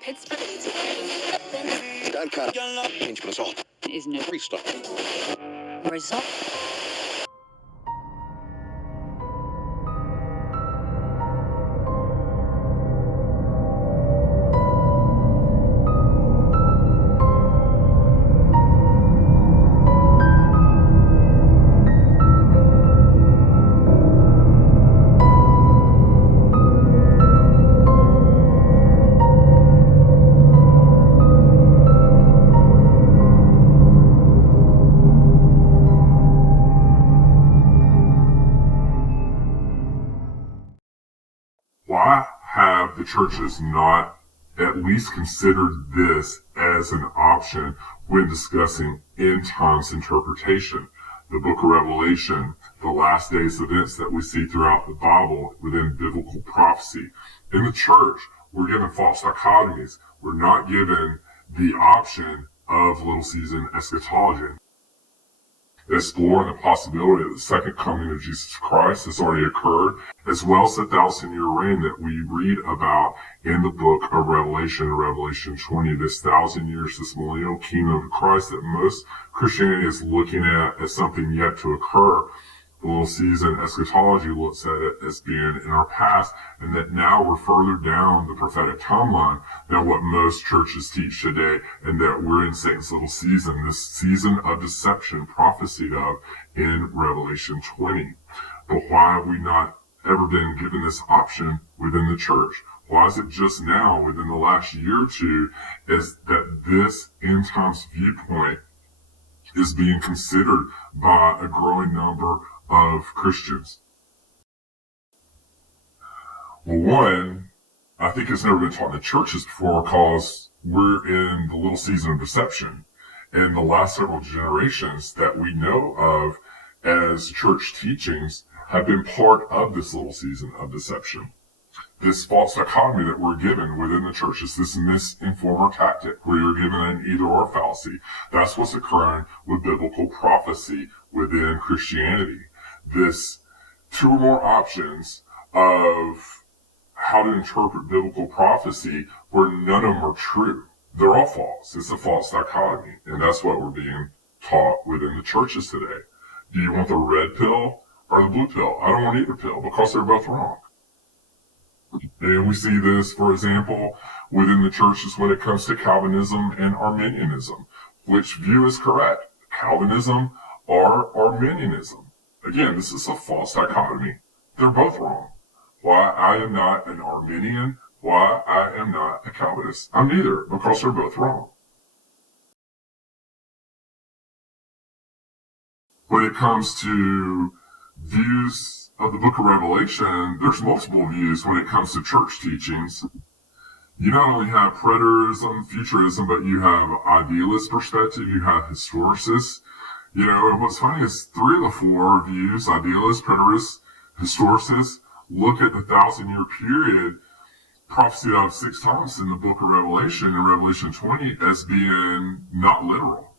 Pittsburgh is no result. Why have the churches not at least considered this as an option when discussing end times interpretation? The book of Revelation, the last days events that we see throughout the Bible within biblical prophecy. In the church, we're given false dichotomies. We're not given the option of little season eschatology. Exploring the possibility that the second coming of Jesus Christ has already occurred, as well as the 1,000-year reign that we read about in the book of Revelation 20, this 1,000 years, this millennial kingdom of Christ that most Christianity is looking at as something yet to occur. The little season eschatology looks at it as being in our past, and that now we're further down the prophetic timeline than what most churches teach today, and that we're in Satan's little season, this season of deception prophesied of in Revelation 20. But why have we not ever been given this option within the church? Why is it just now, within the last year or two, is that this end times viewpoint is being considered by a growing number of Christians? Well, one, I think it's never been taught in the churches before because we're in the little season of deception. And the last several generations that we know of as church teachings have been part of this little season of deception. This false dichotomy that we're given within the churches, this misinformer tactic where you're given an either-or fallacy. That's what's occurring with biblical prophecy within Christianity. This two or more options of how to interpret biblical prophecy where none of them are true. They're all false. It's a false dichotomy. And that's what we're being taught within the churches today. Do you want the red pill or the blue pill? I don't want either pill because they're both wrong. And we see this, for example, within the churches when it comes to Calvinism and Arminianism. Which view is correct? Calvinism or Arminianism? Again, this is a false dichotomy. They're both wrong. Why I am not an Arminian, why I am not a Calvinist. I'm neither, because they're both wrong. When it comes to views of the book of Revelation, there's multiple views when it comes to church teachings. You not only have preterism, futurism, but you have idealist perspective, you have historicists. You know, and what's funny is 3 of the 4 views, idealist, preterist, historicist, look at the 1,000-year period prophesied of 6 times in the book of Revelation, in Revelation 20, as being not literal.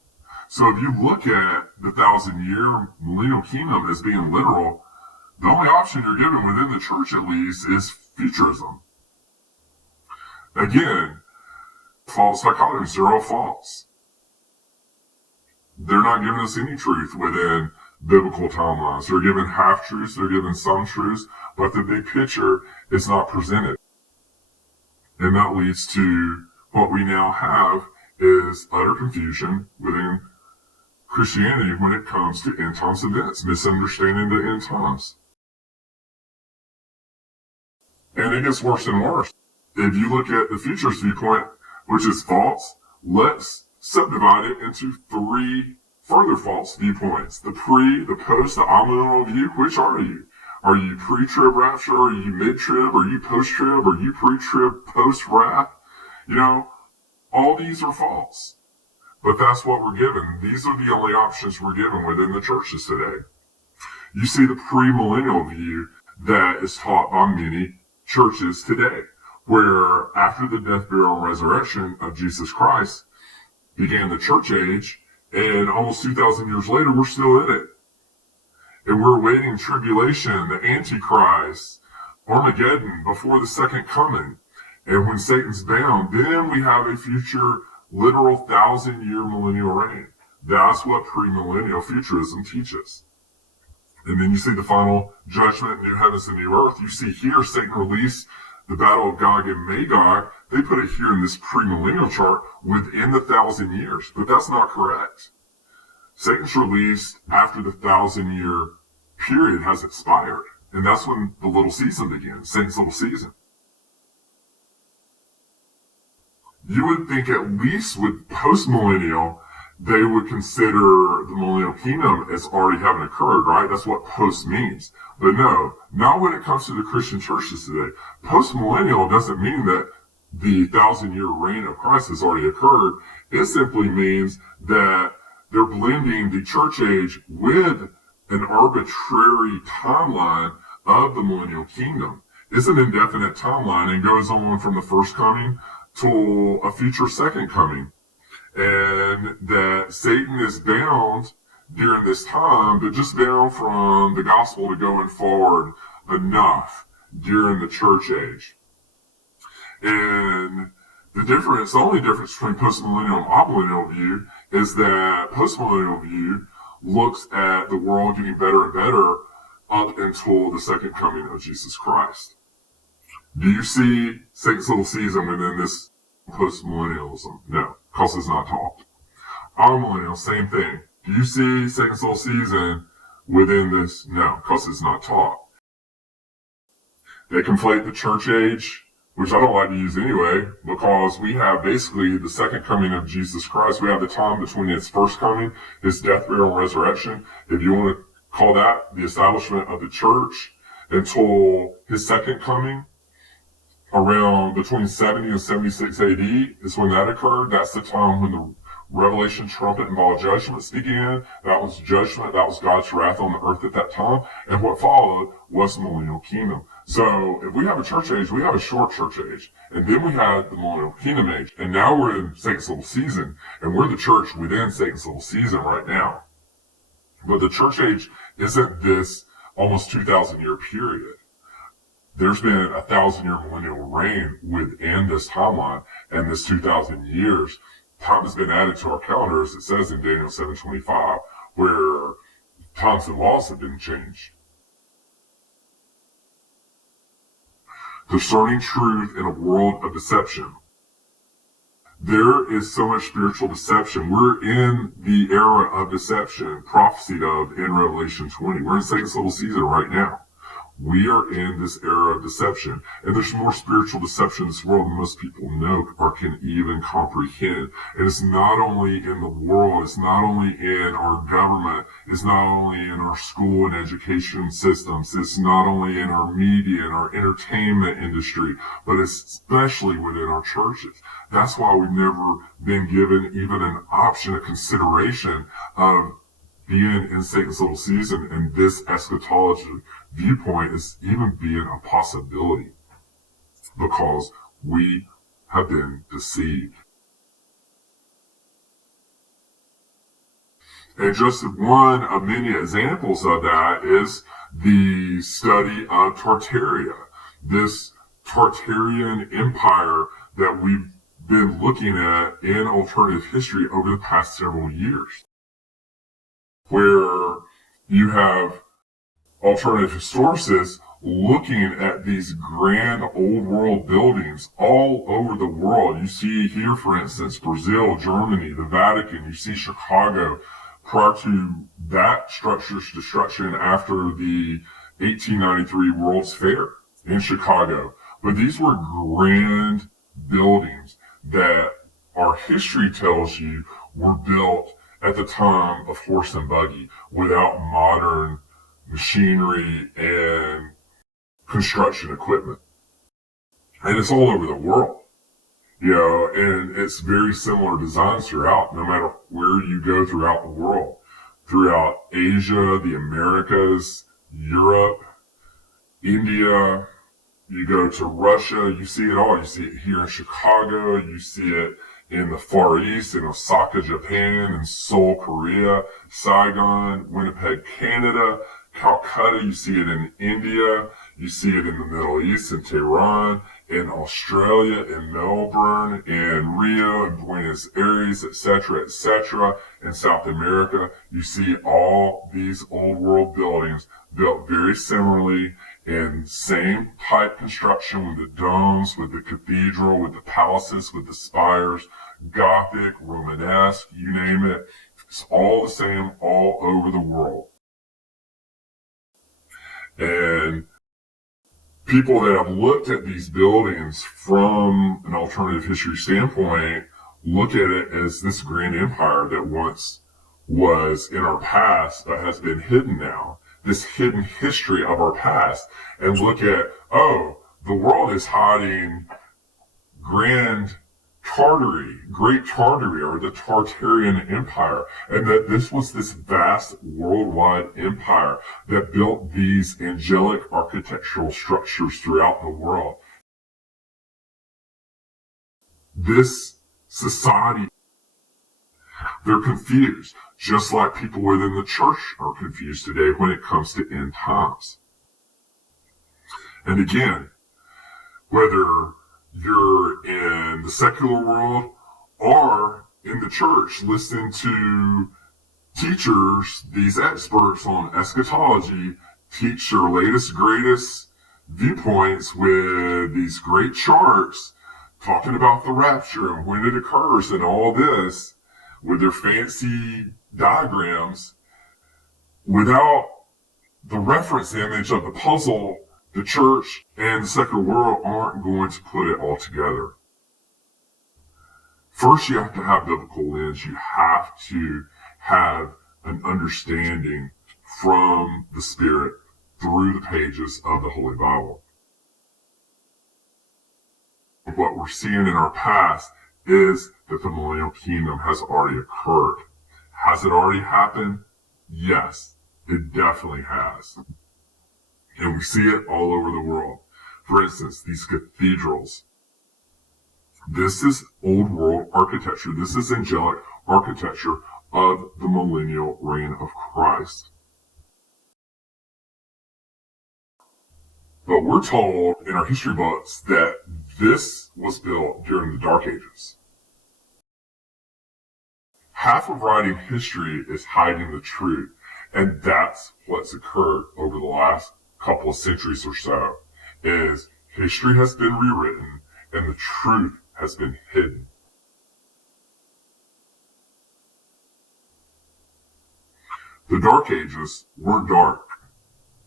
So if you look at the 1,000-year millennial kingdom as being literal, the only option you're given within the church, at least, is futurism. Again, false dichotomies, they're all false. They're not giving us any truth within biblical timelines. They're given half-truths, they're given some truths, but the big picture is not presented. And that leads to what we now have is utter confusion within Christianity when it comes to end times events, misunderstanding the end times. And it gets worse and worse. If you look at the futurist viewpoint, which is false, let's subdivide it into 3 further false viewpoints. The pre, the post, the amillennial view. Which are you? Are you pre-trib rapture? Are you mid-trib? Are you post-trib? Are you pre-trib, post-wrath? You know, all these are false. But that's what we're given. These are the only options we're given within the churches today. You see the pre-millennial view that is taught by many churches today, where after the death, burial, and resurrection of Jesus Christ began the church age, and almost 2,000 years later, we're still in it. And we're awaiting tribulation, the Antichrist, Armageddon, before the second coming. And when Satan's bound, then we have a future literal 1,000-year millennial reign. That's what premillennial futurism teaches. And then you see the final judgment, new heavens and new earth. You see here Satan released the battle of Gog and Magog. They put it here in this premillennial chart within the 1,000 years, but that's not correct. Satan's released after the 1,000-year period has expired. And that's when the little season begins, Satan's little season. You would think at least with postmillennial, they would consider the millennial kingdom as already having occurred, right? That's what post means. But no, not when it comes to the Christian churches today. Postmillennial doesn't mean that the 1,000-year reign of Christ has already occurred. It simply means that they're blending the church age with an arbitrary timeline of the millennial kingdom. It's an indefinite timeline and goes on from the first coming to a future second coming. And that Satan is bound during this time, but just bound from the gospel to going forward enough during the church age. And the only difference between postmillennial and amillennial view is that postmillennial view looks at the world getting better and better up until the second coming of Jesus Christ. Do you see Satan's little season within this postmillennialism? No, because it's not taught. Amillennial, same thing. Do you see Satan's little season within this? No, because it's not taught. They conflate the church age, which I don't like to use anyway, because we have basically the second coming of Jesus Christ. We have the time between his first coming, his death, burial, and resurrection. If you want to call that the establishment of the church, until his second coming, around between 70 and 76 AD is when that occurred. That's the time when the Revelation, trumpet, and ball judgments began. That was judgment. That was God's wrath on the earth at that time. And what followed was the millennial kingdom. So if we have a church age, we have a short church age. And then we had the millennial kingdom age. And now we're in Satan's little season. And we're the church within Satan's little season right now. But the church age isn't this almost 2,000-year period. There's been a 1,000-year millennial reign within this timeline, and this 2,000 years, time has been added to our calendar, as it says in Daniel 7:25, where times and laws have been changed. Discerning truth in a world of deception. There is so much spiritual deception. We're in the era of deception prophesied of in Revelation 20. We're in Satan's little season right now. We are in this era of deception. And there's more spiritual deception in this world than most people know or can even comprehend. And it's not only in the world, it's not only in our government, it's not only in our school and education systems, it's not only in our media and our entertainment industry, but it's especially within our churches. That's why we've never been given even an option, a consideration of being in Satan's little season, and this eschatology viewpoint is even being a possibility because we have been deceived. And just one of many examples of that is the study of Tartaria, this Tartarian empire that we've been looking at in alternative history over the past several years, where you have alternative historicists looking at these grand old world buildings all over the world. You see here, for instance, Brazil, Germany, the Vatican. You see Chicago prior to that structure's destruction after the 1893 World's Fair in Chicago. But these were grand buildings that our history tells you were built at the time of horse and buggy without modern machinery and construction equipment. And it's all over the world, and it's very similar designs throughout, no matter where you go throughout the world, throughout Asia, the Americas, Europe, India. You go to Russia, you see it all. You see it here in Chicago, you see it in the Far East, in Osaka, Japan, in Seoul, Korea, Saigon, Winnipeg, Canada, Calcutta. You see it in India. You see it in the Middle East, in Tehran, in Australia, in Melbourne, in Rio, in Buenos Aires, etc., etc. In South America, you see all these old world buildings built very similarly in same type construction with the domes, with the cathedral, with the palaces, with the spires, Gothic, Romanesque, you name it. It's all the same all over the world. And people that have looked at these buildings from an alternative history standpoint look at it as this grand empire that once was in our past but has been hidden now. This hidden history of our past, and look at, oh, the world is hiding Great Tartary, or the Tartarian Empire, and that this was this vast worldwide empire that built these angelic architectural structures throughout the world. This society, they're confused, just like people within the church are confused today when it comes to end times. And again, whether you're in the secular world or in the church listening to teachers, these experts on eschatology, teach their latest, greatest viewpoints with these great charts talking about the rapture and when it occurs and all this with their fancy diagrams, without the reference image of the puzzle, the church and the secular world aren't going to put it all together. First, you have to have biblical lens. You have to have an understanding from the Spirit through the pages of the Holy Bible. What we're seeing in our past is that the millennial kingdom has already occurred. Has it already happened? Yes, it definitely has. And we see it all over the world. For instance, these cathedrals. This is old world architecture. This is angelic architecture of the millennial reign of Christ. But we're told in our history books that this was built during the Dark Ages. Half of writing history is hiding the truth, and that's what's occurred over the last couple of centuries or so, is history has been rewritten and the truth has been hidden. The Dark Ages weren't dark.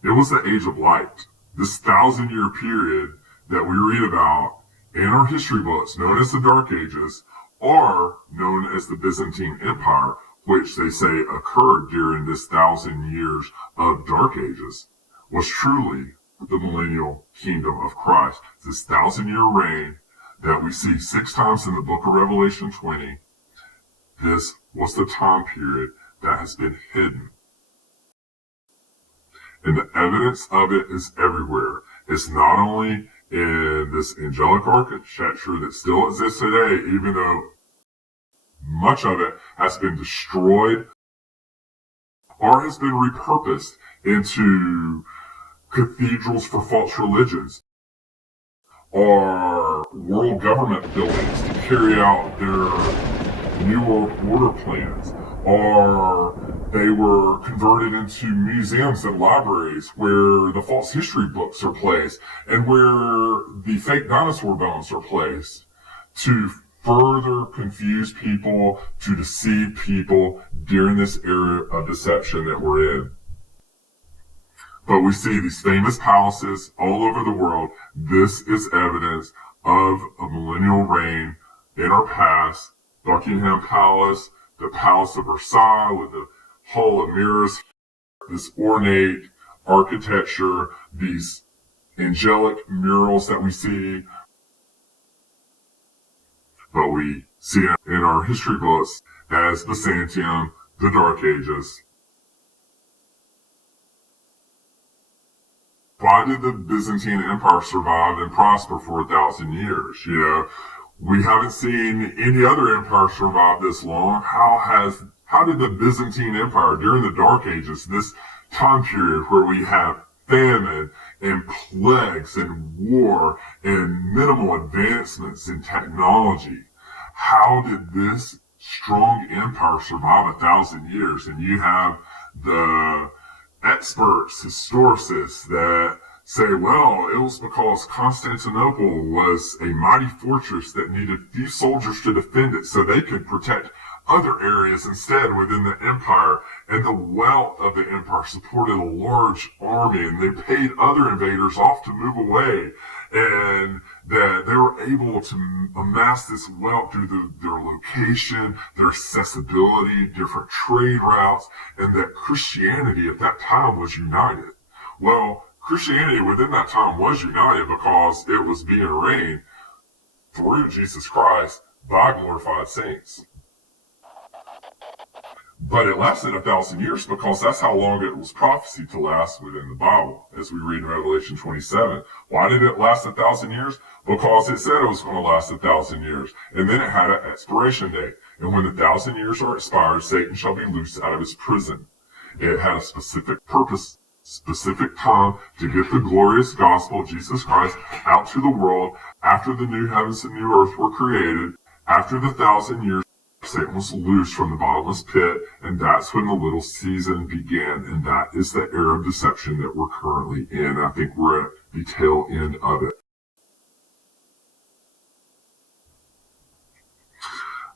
It was the Age of Light. This 1,000-year period that we read about in our history books, known as the Dark Ages, are known as the Byzantine Empire, which they say occurred during this 1,000 years of Dark Ages, was truly the millennial kingdom of Christ. This 1,000-year reign that we see 6 times in the book of Revelation 20, this was the time period that has been hidden. And the evidence of it is everywhere. It's not only in this angelic architecture that still exists today, even though much of it has been destroyed or has been repurposed into cathedrals for false religions, or world government buildings to carry out their New World Order plans, or they were converted into museums and libraries where the false history books are placed and where the fake dinosaur bones are placed to further confuse people, to deceive people during this era of deception that we're in. But we see these famous palaces all over the world. This is evidence of a millennial reign in our past. Buckingham Palace, the Palace of Versailles with the Hall of Mirrors, this ornate architecture, these angelic murals that we see. But we see it in our history books as Byzantium, the Dark Ages. Why did the Byzantine Empire survive and prosper for 1,000 years? You know, we haven't seen any other empire survive this long. How did the Byzantine Empire during the Dark Ages, this time period where we have famine and plagues and war and minimal advancements in technology. How did this strong empire survive 1,000 years? And you have the experts, historicists, that say, well, it was because Constantinople was a mighty fortress that needed few soldiers to defend it so they could protect other areas instead within the empire. And the wealth of the empire supported a large army, and they paid other invaders off to move away. And that they were able to amass this wealth through their location, their accessibility, different trade routes, and that Christianity at that time was united. Well, Christianity within that time was united because it was being reigned through Jesus Christ by glorified saints. But it lasted 1,000 years because that's how long it was prophesied to last within the Bible, as we read in Revelation 27. Why did it last 1,000 years? Because it said it was going to last 1,000 years. And then it had an expiration date. And when the 1,000 years are expired, Satan shall be loosed out of his prison. It had a specific purpose, specific time to get the glorious gospel of Jesus Christ out to the world after the new heavens and new earth were created. After the 1,000 years, Satan was loosed from the bottomless pit, and that's when the little season began, and that is the era of deception that we're currently in. I think we're at the tail end of it.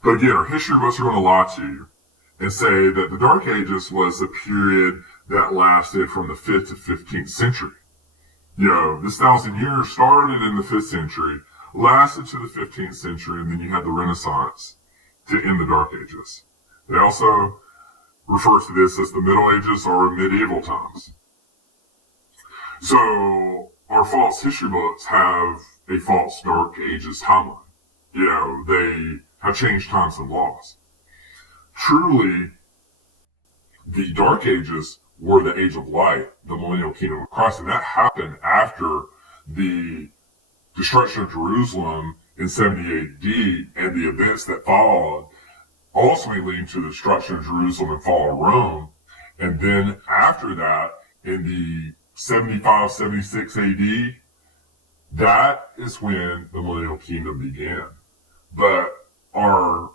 But again, our history books are going to lie to you and say that the Dark Ages was a period that lasted from the 5th to 15th century. This 1,000 years started in the 5th century, lasted to the 15th century, and then you had the Renaissance to end the Dark Ages. They also refer to this as the Middle Ages or medieval times. So our false history books have a false Dark Ages timeline. They have changed times and laws. Truly, the Dark Ages were the Age of Light, the millennial kingdom of Christ, and that happened after the destruction of Jerusalem in 70 AD and the events that followed, ultimately leading to the destruction of Jerusalem and fall of Rome. And then after that, in the 75, 76 AD, that is when the millennial kingdom began. But our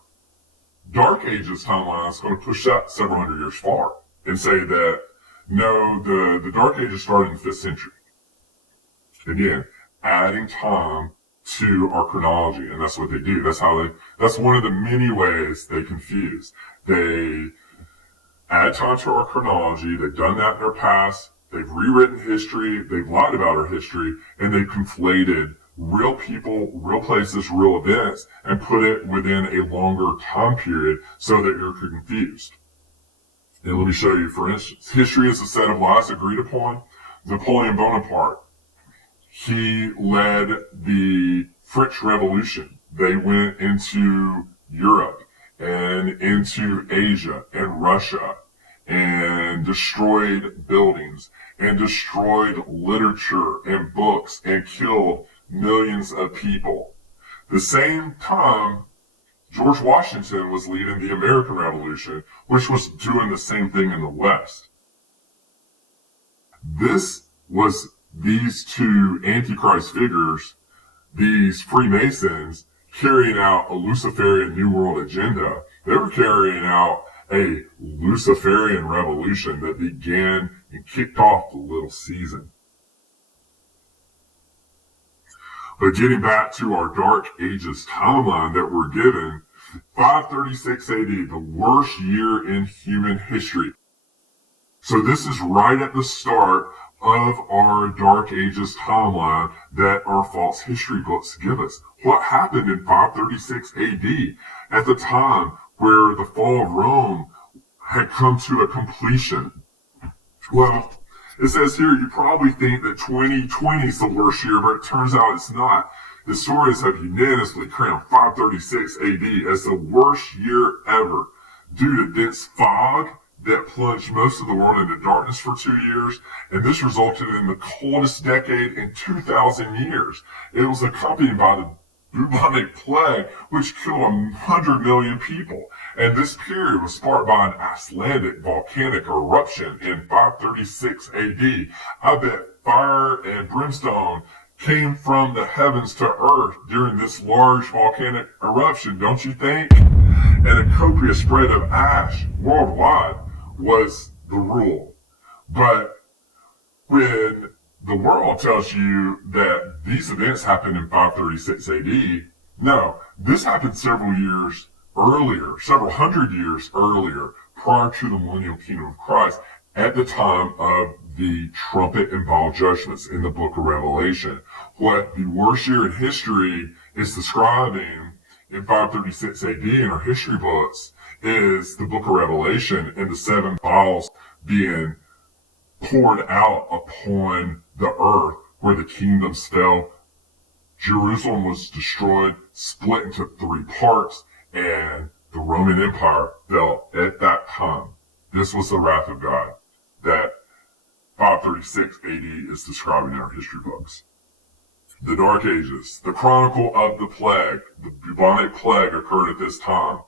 Dark Ages timeline is going to push that several hundred years far and say that, no, the Dark Ages started in the 5th century. Again, adding time to our chronology, and that's what they do. That's one of the many ways they confuse. They add time to our chronology. They've done that in their past. They've rewritten history. They've lied about our history, and they've conflated real people, real places, real events, and put it within a longer time period so that you're confused. And let me show you, for instance, history is a set of lies agreed upon. Napoleon Bonaparte, he led the French Revolution. They went into Europe and into Asia and Russia and destroyed buildings and destroyed literature and books and killed millions of people. The same time, George Washington was leading the American Revolution, which was doing the same thing in the West. This was these two Antichrist figures, these Freemasons, carrying out a Luciferian New World agenda. They were carrying out a Luciferian revolution that began and kicked off the little season. But getting back to our Dark Ages timeline that we're given, 536 AD, the worst year in human history. So this is right at the start of our Dark Ages timeline that our false history books give us. What happened in 536 AD at the time where the fall of Rome had come to a completion? Well, it says here, you probably think that 2020 is the worst year, but it turns out it's not. Historians have unanimously crowned 536 AD as the worst year ever due to dense fog that plunged most of the world into darkness for 2 years, and this resulted in the coldest decade in 2,000 years. It was accompanied by the bubonic plague, which killed 100 million people. And this period was sparked by an Icelandic volcanic eruption in 536 AD. I bet fire and brimstone came from the heavens to earth during this large volcanic eruption, don't you think? And a copious spread of ash worldwide was the rule. But when the world tells you that these events happened in 536 AD, no, this happened several years earlier, several hundred years earlier, prior to the millennial kingdom of Christ, at the time of the trumpet and vial judgments in the book of Revelation. What the worst year in history is describing in 536 AD in our history books is the book of Revelation and the seven vials being poured out upon the earth where the kingdoms fell. Jerusalem was destroyed, split into three parts, and the Roman Empire fell at that time. This was the wrath of God that 536 AD is describing in our history books. The Dark Ages, the chronicle of the plague, the bubonic plague occurred at this time.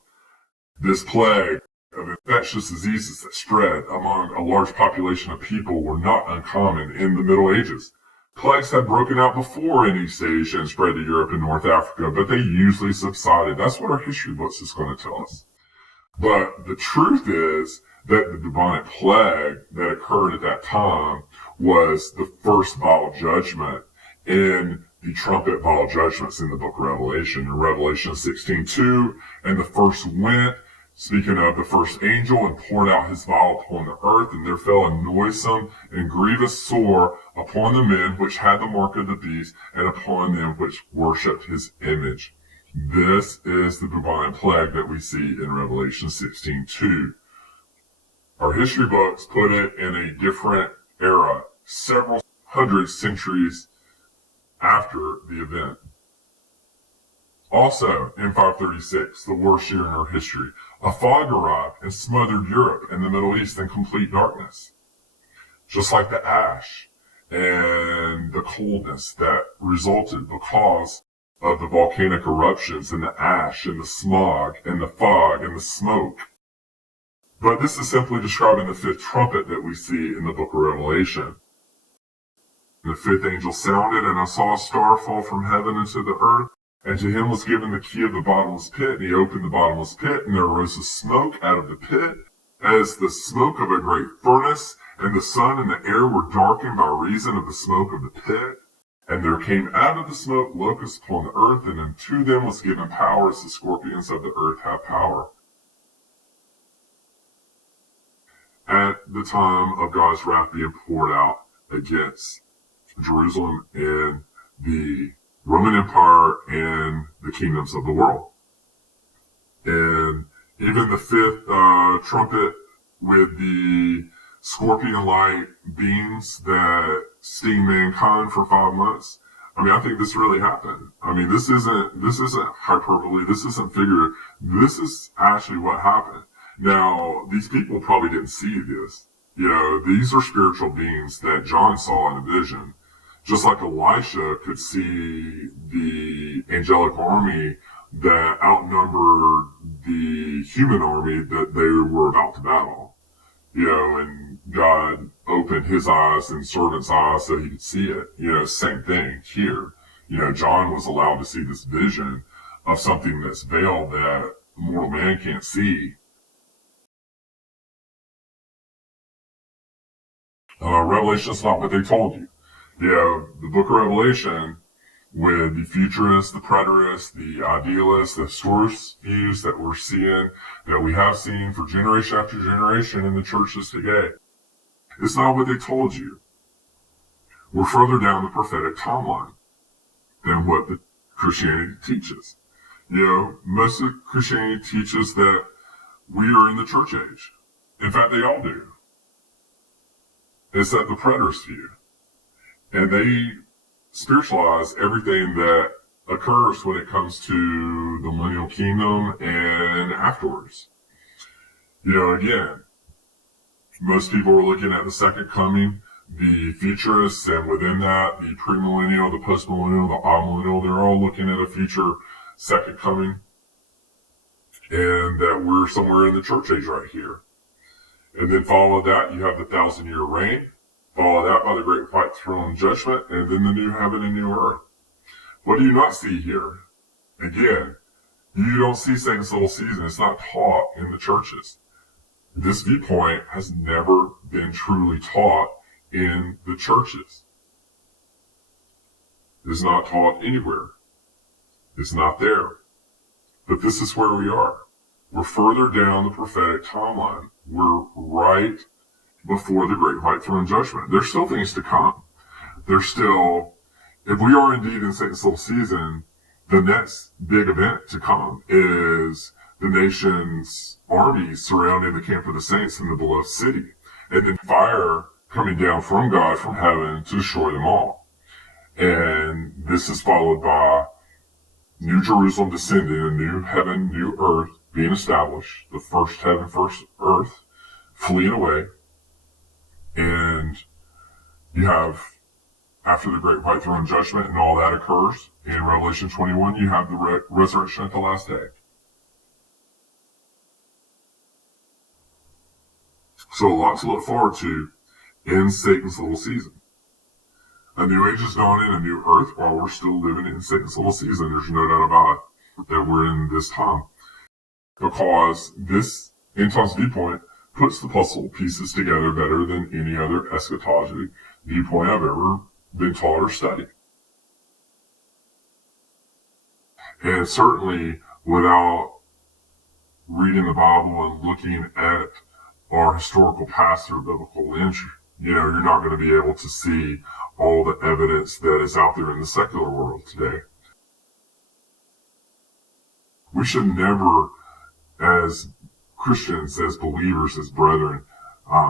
This plague of infectious diseases that spread among a large population of people were not uncommon in the Middle Ages. Plagues had broken out before in East Asia and spread to Europe and North Africa, but they usually subsided. That's what our history books is going to tell us. But the truth is that the bubonic plague that occurred at that time was the first vial judgment in the trumpet vial judgments in the book of Revelation. In Revelation 16:2, and the first went, speaking of the first angel, and poured out his vial upon the earth, and there fell a noisome and grievous sore upon the men which had the mark of the beast, and upon them which worshipped his image. This is the bubonic plague that we see in Revelation 16:2. Our history books put it in a different era, several hundred centuries after the event. Also, in 536, the worst year in our history, a fog arrived and smothered Europe and the Middle East in complete darkness. Just like the ash and the coldness that resulted because of the volcanic eruptions and the ash and the smog and the fog and the smoke. But this is simply describing the fifth trumpet that we see in the book of Revelation. The fifth angel sounded, and I saw a star fall from heaven into the earth, and to him was given the key of the bottomless pit, and he opened the bottomless pit, and there arose a smoke out of the pit, as the smoke of a great furnace, and the sun and the air were darkened by reason of the smoke of the pit. And there came out of the smoke locusts upon the earth, and unto them was given power as the scorpions of the earth have power. At the time of God's wrath being poured out against Jerusalem and the Roman Empire and the kingdoms of the world. And even the fifth trumpet with the scorpion-like beams that sting mankind for 5 months. I mean, I think this really happened. I mean, this isn't hyperbole. This isn't figurative. This is actually what happened. Now, these people probably didn't see this. You know, these are spiritual beings that John saw in a vision. Just like Elisha could see the angelic army that outnumbered the human army that they were about to battle. You know, and God opened his eyes and servant's eyes so he could see it. You know, same thing here. You know, John was allowed to see this vision of something that's veiled that mortal man can't see. Revelation's not what they told you. You know, the book of Revelation, with the futurists, the preterists, the idealists, the source views that we're seeing, that we have seen for generation after generation in the churches today, it's not what they told you. We're further down the prophetic timeline than what the Christianity teaches. You know, most of Christianity teaches that we are in the church age. In fact, they all do. It's that the preterist view. And they spiritualize everything that occurs when it comes to the millennial kingdom and afterwards. You know, again, most people are looking at the second coming the futurists, and within that, the premillennial, the postmillennial, the amillennial, they're all looking at a future second coming, and that we're somewhere in the church age right here. And then follow that, you have the 1,000-year reign. Follow that by the great white throne judgment, and then the new heaven and new earth. What do you not see here? Again, you don't see Satan's little season. It's not taught in the churches. This viewpoint has never been truly taught in the churches. It's not taught anywhere. It's not there. But this is where we are. We're further down the prophetic timeline. We're right before the great white throne judgment. There's still things to come. There's still, if we are indeed in Satan's little season, the next big event to come is the nation's armies surrounding the camp of the saints in the beloved city. And then fire coming down from God, from heaven, to destroy them all. And this is followed by New Jerusalem descending, a new heaven, new earth being established, the first heaven, first earth, fleeing away. And you have, after the great white throne judgment and all that occurs, in Revelation 21, you have the resurrection at the last day. So a lot to look forward to in Satan's little season. A new age is dawning, a new earth, while we're still living in Satan's little season. There's no doubt about it that we're in this time. Because this end times viewpoint puts the puzzle pieces together better than any other eschatology viewpoint I've ever been taught or studied. And certainly without reading the Bible and looking at our historical past through biblical lens, you're not going to be able to see all the evidence that is out there in the secular world today. We should never, as Christians, as believers, as brethren,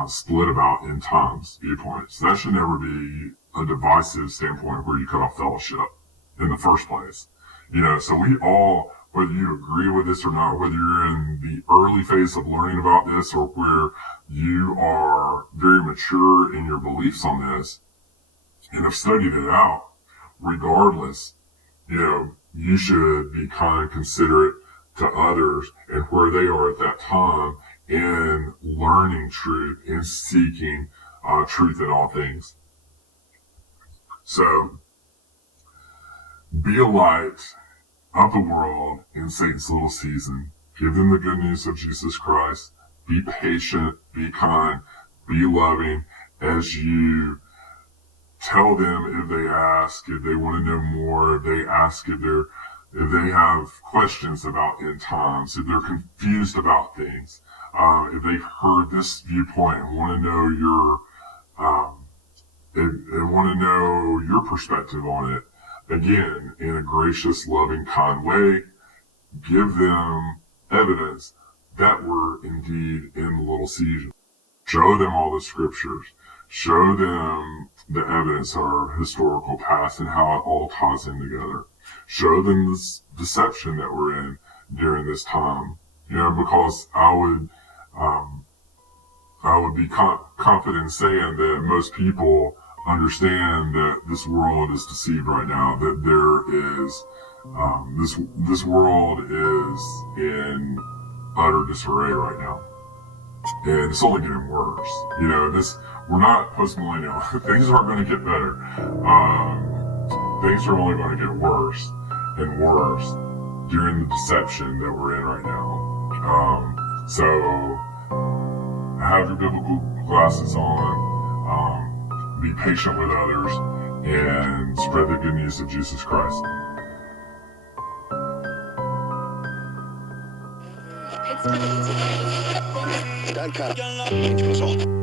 split about end times viewpoints. That should never be a divisive standpoint where you cut off fellowship in the first place. So we all, whether you agree with this or not, whether you're in the early phase of learning about this or where you are very mature in your beliefs on this and have studied it out, regardless, you should be kind, considerate to others and where they are at that time in learning truth and seeking truth in all things. So, be a light of the world in Satan's little season. Give them the good news of Jesus Christ. Be patient, be kind, be loving as you tell them if they ask, if they want to know more, if they ask if they have questions about end times, if they're confused about things, if they've heard this viewpoint and want to know your perspective on it. Again, in a gracious, loving, kind way, give them evidence that we're indeed in the little season. Show them all the scriptures. Show them the evidence of our historical past and how it all ties in together. Show them this deception that we're in during this time. Because I would be confident in saying that most people understand that this world is deceived right now, that there is, this world is in utter disarray right now. And it's only getting worse. We're not post-millennial. Things aren't going to get better. Things are only going to get worse and worse during the deception that we're in right now. So have your biblical glasses on, be patient with others, and spread the good news of Jesus Christ.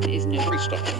Is no result.